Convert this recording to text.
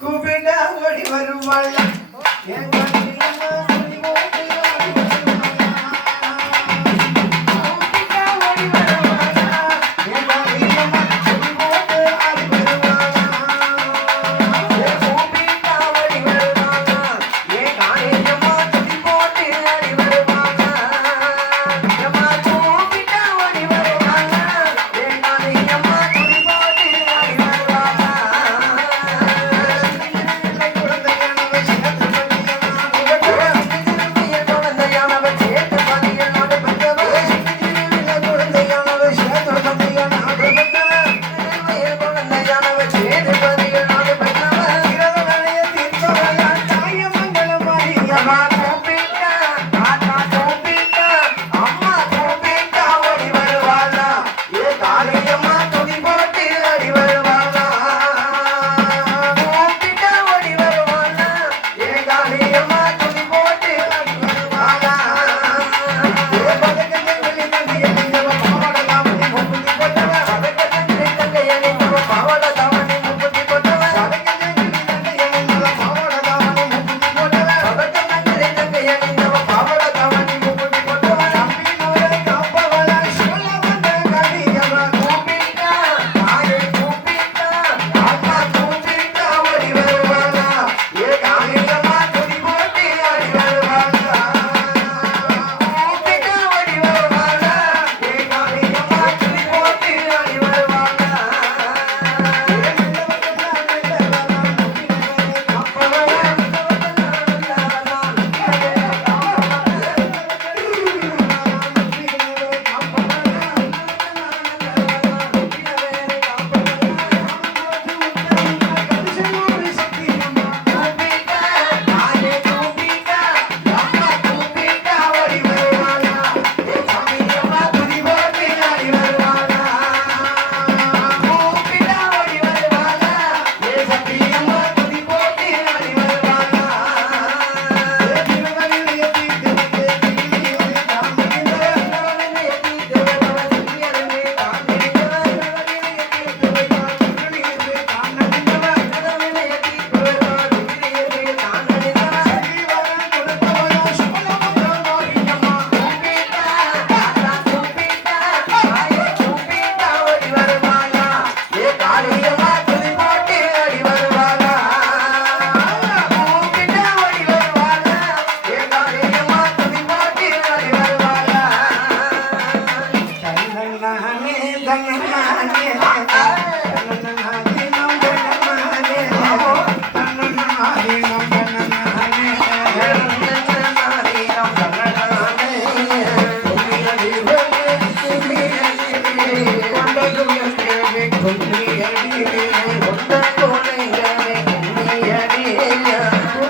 கூப்பிட ஓடி வருவாள் என்